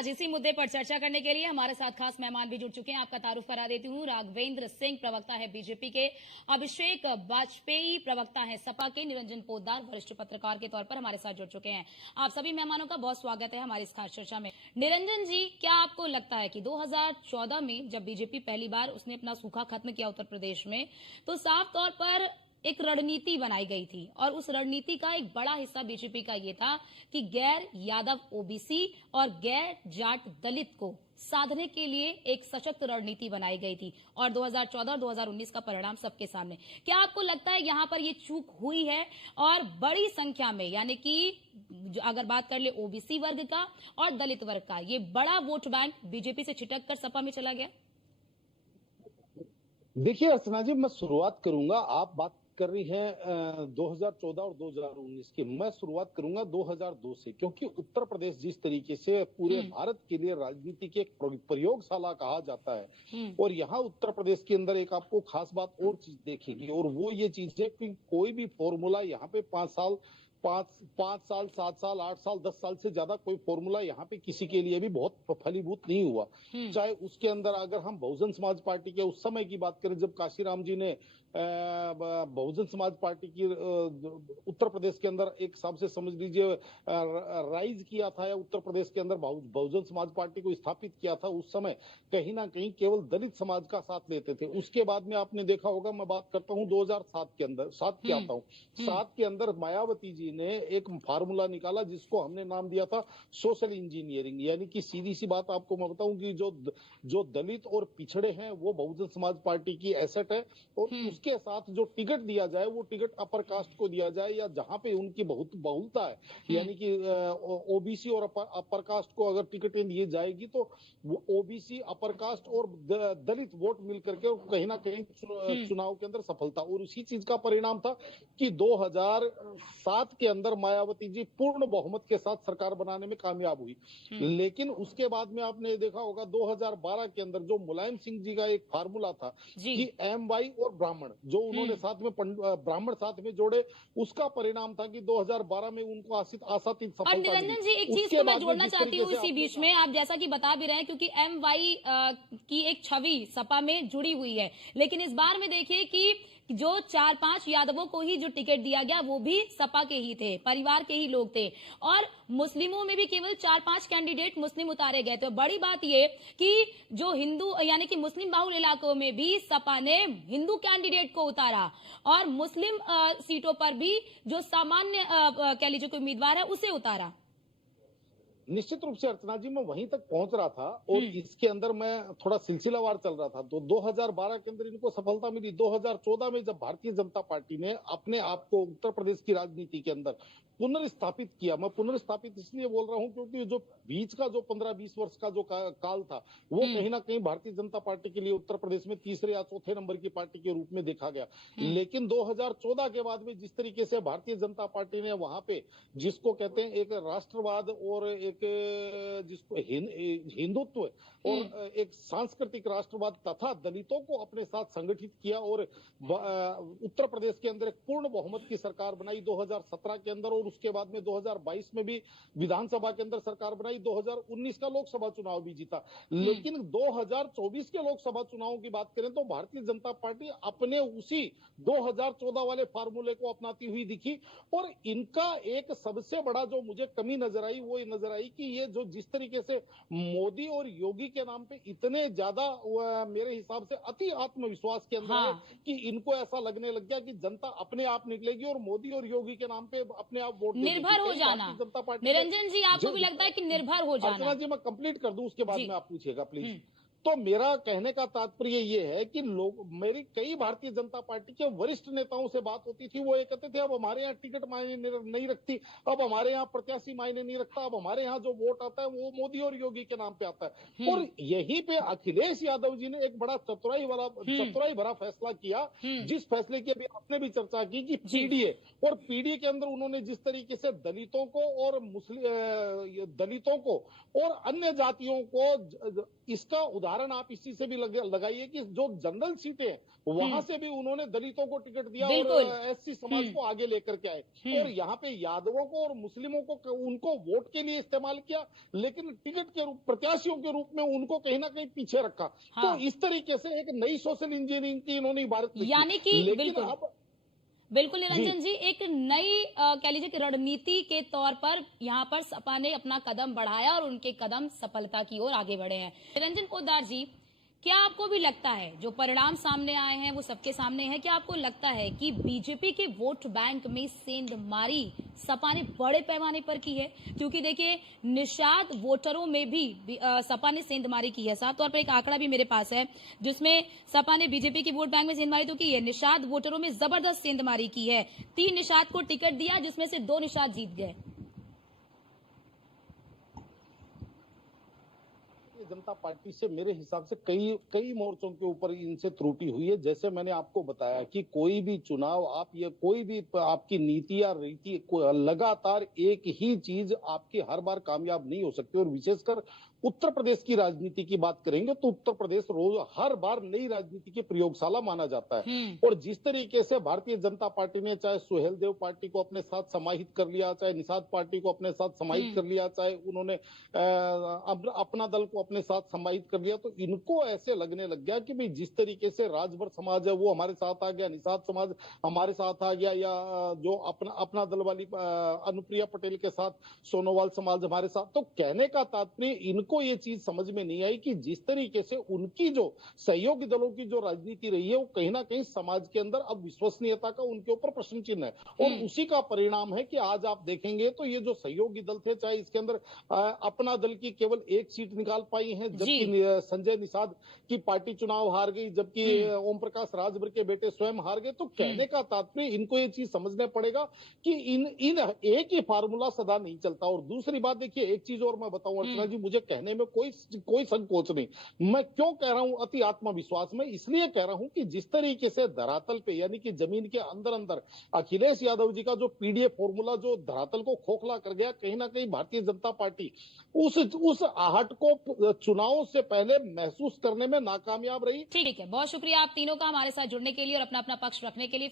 आज इसी मुद्दे पर चर्चा करने के लिए हमारे साथ खास मेहमान भी जुड़ चुके हैं। आपका तारुफ करा देती हूँ। राघवेंद्र सिंह प्रवक्ता है बीजेपी के, अभिषेक वाजपेयी प्रवक्ता है सपा के, निरंजन पोद्दार वरिष्ठ पत्रकार के तौर पर हमारे साथ जुड़ चुके हैं। आप सभी मेहमानों का बहुत स्वागत है हमारी इस खास चर्चा में। निरंजन जी, क्या आपको लगता है कि 2014 में जब बीजेपी पहली बार उसने अपना सूखा खत्म किया उत्तर प्रदेश में, तो साफ तौर पर एक रणनीति बनाई गई थी और उस रणनीति का एक बड़ा हिस्सा बीजेपी का ये था कि गैर यादव ओबीसी और गैर जाट दलित को साधने के लिए एक सशक्त रणनीति बनाई गई थी और 2014 और 2019 का परिणाम सबके सामने। क्या आपको लगता है यहां पर ये चूक हुई है और बड़ी संख्या में, यानी कि अगर बात कर ले ओबीसी वर्ग का और दलित वर्ग का, ये बड़ा वोट बैंक बीजेपी से छिटक कर सपा में चला गया? देखिए अर्चना जी, मैं शुरुआत करूंगा, आप बात कर रही हैं 2014 और 2019 की। मैं शुरुआत करूंगा 2002 से, क्योंकि उत्तर प्रदेश जिस तरीके से पूरे भारत के लिए राजनीति की एक प्रयोगशाला कहा जाता है, और यहाँ उत्तर प्रदेश के अंदर एक आपको खास बात और चीज देखेगी, और वो ये चीज है कि कोई भी फॉर्मूला यहाँ पे 5 साल 7 साल 8 साल 10 साल से ज्यादा कोई फॉर्मूला यहाँ पे किसी के लिए भी बहुत फलीभूत नहीं हुआ। चाहे उसके अंदर अगर हम बहुजन समाज पार्टी के उस समय की बात करें, जब काशीराम जी ने बहुजन समाज पार्टी की उत्तर प्रदेश के अंदर एक हिसाब से समझ लीजिए राइज किया था, या उत्तर प्रदेश के अंदर बहुजन समाज पार्टी को स्थापित किया था, उस समय कहीं ना कहीं केवल दलित समाज का साथ लेते थे। उसके बाद में आपने देखा होगा, मैं बात करता हूँ 2007 के अंदर, 7 के आता हूँ, 7 के अंदर मायावती जी ने एक फार्मूला निकाला जिसको हमने नाम दिया था सोशल इंजीनियरिंग। यानी कि सीधी सी बात आपको मैं बताऊं कि जो दलित और पिछड़े हैं वो बहुजन समाज पार्टी की एसेट है, और उसके साथ जो टिकट दिया जाए वो टिकट अपर कास्ट को दिया जाए, या जहां पे उनकी बहुत बहुलता है, यानी कि ओबीसी और अपर कास्ट को अगर टिकटें दी जाएगी तो वो ओबीसी अपर कास्ट और दलित वोट मिलकर के कहीं ना कहीं चुनाव के अंदर सफलता। और उसी चीज का परिणाम था कि 2007 के अंदर मायावती जी पूर्ण बहुमत के साथ सरकार बनाने में कामयाब हुई। लेकिन उसके बाद में आपने देखा होगा 2012 के अंदर जो मुलायम सिंह जी का एक फार्मूला था कि एमवाई और ब्राह्मण जो उन्होंने साथ में ब्राह्मण साथ में जोड़े, उसका परिणाम था कि 2012 में उनको आशातीत सफलता मिली। और निरंजन जी, एक चीज को मैं जोड़ना चाहती हूँ इसी बीच में, आप जैसा कि बता भी रहे हैं, क्योंकि एमवाई की एक छवि सपा में जुड़ी हुई है, लेकिन इस बार में देखिए कि जो 4-5 यादवों को ही जो टिकट दिया गया वो भी सपा के ही थे, परिवार के ही लोग थे, और मुस्लिमों में भी केवल 4-5 कैंडिडेट मुस्लिम उतारे गए। तो बड़ी बात ये कि जो हिंदू यानी कि मुस्लिम बाहुल इलाकों में भी सपा ने हिंदू कैंडिडेट को उतारा, और मुस्लिम सीटों पर भी जो सामान्य कह लीजिए कोई उम्मीदवार है उसे उतारा। निश्चित रूप से अर्चना जी, मैं वहीं तक पहुंच रहा था, और इसके अंदर मैं थोड़ा सिलसिलावार चल रहा था। तो 2012 के अंदर इनको सफलता मिली। 2014 में जब भारतीय जनता पार्टी ने अपने आप को उत्तर प्रदेश की राजनीति के अंदर पुनर्स्थापित किया, मैं पुनर्स्थापित इसलिए बोल रहा हूं क्योंकि जो बीच का जो 15-20 वर्ष का जो काल था वो कहीं ना कहीं भारतीय जनता पार्टी के लिए उत्तर प्रदेश में तीसरे या चौथे नंबर की पार्टी के रूप में देखा गया। लेकिन 2014 के बाद में जिस तरीके से भारतीय जनता पार्टी ने वहां पे जिसको कहते हैं एक राष्ट्रवाद और एक जिसको हिंदुत्व और एक सांस्कृतिक राष्ट्रवाद तथा दलितों को अपने साथ संगठित किया, और उत्तर प्रदेश के अंदर एक पूर्ण बहुमत की सरकार बनाई 2017 के अंदर, और उसके बाद में 2022 में भी विधानसभा के अंदर सरकार बनाई, 2019 का लोकसभा चुनाव भी जीता। लेकिन 2024 के लोकसभा चुनावों की बात करें तो भारतीय जनता पार्टी अपने उसी 2014 वाले फार्मूले को अपनाती हुई दिखी, और इनका एक सबसे बड़ा जो मुझे कमी नजर आई वो ये नजर आई कि ये जो जिस तरीके से मोदी और योगी के नाम पे इतने ज्यादा मेरे हिसाब से अति आत्मविश्वास के अंदर है कि इनको ऐसा लगने लग गया कि जनता अपने आप निकलेगी और मोदी और योगी के नाम पे अपने आप वोट निर्भर हो जाना। जनता पार्टी, निरंजन जी, आपको भी लगता है कि निर्भर हो जाना? अर्चना जी, मैं कंप्लीट कर दूं, उसके बाद में आप पूछिएगा प्लीज। तो मेरा कहने का तात्पर्य ये है कि मेरी कई भारतीय जनता पार्टी के वरिष्ठ नेताओं से बात होती थी, वो ये कहते थे अब हमारे यहाँ टिकट मायने नहीं रखती, अब हमारे यहाँ प्रत्याशी मायने नहीं रखता, अब हमारे यहाँ जो वोट आता है वो मोदी और योगी के नाम पे आता है। और यहीं पे अखिलेश यादव जी ने एक बड़ा चतुराई भरा फैसला किया, जिस फैसले की अभी आपने भी चर्चा की कि पीडीए, और पीडीए के अंदर उन्होंने जिस तरीके से दलितों को और अन्य जातियों को इसका उदाहरण आप इसी से भी लगाइए कि जो जनरल सीटें हैं वहां से भी उन्होंने दलितों को टिकट दिया बिल्कुल। और एससी समाज को आगे लेकर के आए और यहाँ पे यादवों को और मुस्लिमों को उनको वोट के लिए इस्तेमाल किया, लेकिन टिकट के रूप प्रत्याशियों के रूप में उनको कहीं ना कहीं पीछे रखा। हाँ। तो इस तरीके से एक नई सोशल इंजीनियरिंग की इन्होंने इबारत लिखी। यानी कि लेकिन बिल्कुल अब बिल्कुल निरंजन जी, एक नई कह लीजिए कि रणनीति के तौर पर यहाँ पर सपा ने अपना कदम बढ़ाया और उनके कदम सफलता की ओर आगे बढ़े हैं। निरंजन पोद्दार जी, क्या आपको भी लगता है जो परिणाम सामने आए हैं वो सबके सामने है, क्या आपको लगता है कि बीजेपी के वोट बैंक में सेंधमारी सपा ने बड़े पैमाने पर की है? क्योंकि देखिए निषाद वोटरों में भी सपा ने सेंधमारी की है। साफ तौर पर एक आंकड़ा भी मेरे पास है जिसमें सपा ने बीजेपी के वोट बैंक में सेंधमारी तो की है, निषाद वोटरों में जबरदस्त सेंधमारी की है। 3 निषाद को टिकट दिया जिसमें से 2 निषाद जीत गए। जनता पार्टी से मेरे हिसाब से कई मोर्चों के ऊपर इनसे त्रुटि हुई है। जैसे मैंने आपको बताया कि कोई भी चुनाव आप ये कोई भी आपकी नीति या रीति लगातार एक ही चीज आपकी हर बार कामयाब नहीं हो सकती और विशेषकर उत्तर प्रदेश की राजनीति की बात करेंगे तो उत्तर प्रदेश रोज हर बार नई राजनीति की प्रयोगशाला माना जाता है। और जिस तरीके से भारतीय जनता पार्टी ने चाहे सुहेल देव पार्टी को अपने साथ समाहित कर लिया, चाहे निषाद पार्टी को अपने साथ समाहित कर लिया, चाहे उन्होंने अपना दल को अपने साथ समाहित कर लिया, तो इनको ऐसे लगने लग गया कि भाई जिस तरीके से राजभर समाज है वो हमारे साथ आ गया, निषाद समाज हमारे साथ आ गया, या जो अपना दल वाली अनुप्रिया पटेल के साथ सोनोवाल समाज हमारे साथ। तो कहने का तात्पर्य इनको ये चीज समझ में नहीं आई कि जिस तरीके से उनकी जो सहयोगी दलों की जो राजनीति रही है वो कहीं ना कहीं समाज के अंदर अब विश्वसनीयता का उनके ऊपर प्रश्न चिन्ह है। और उसी का परिणाम है कि आज आप देखेंगे तो ये जो सहयोगी दल थे, चाहे इसके अंदर अपना दल की केवल 1 सीट निकाल पाई है, जबकि संजय निषाद की पार्टी चुनाव हार गई, जबकि ओम प्रकाश राजभर के बेटे स्वयं हार गए। तो कहने का तात्पर्य इनको ये चीज समझना पड़ेगा कि इन एक ही फार्मूला सदा नहीं चलता। और दूसरी बात देखिए, एक चीज और मैं बताऊं अर्चना जी, मुझे कहने में कोई संकोच नहीं। मैं क्यों कह रहा हूं अति आत्मविश्वास में? इसलिए कह रहा हूं कि जिस तरीके से धरातल पे यानी कि जमीन के अंदर अंदर अखिलेश यादव जी का जो पीडीएफ फॉर्मूला जो धरातल को खोखला कर गया, कहीं ना कहीं भारतीय जनता पार्टी उस आहट को चुनाव से पहले महसूस करने में नाकामयाब रही। ठीक है, बहुत शुक्रिया आप तीनों का हमारे साथ जुड़ने के लिए और अपना अपना पक्ष रखने के लिए।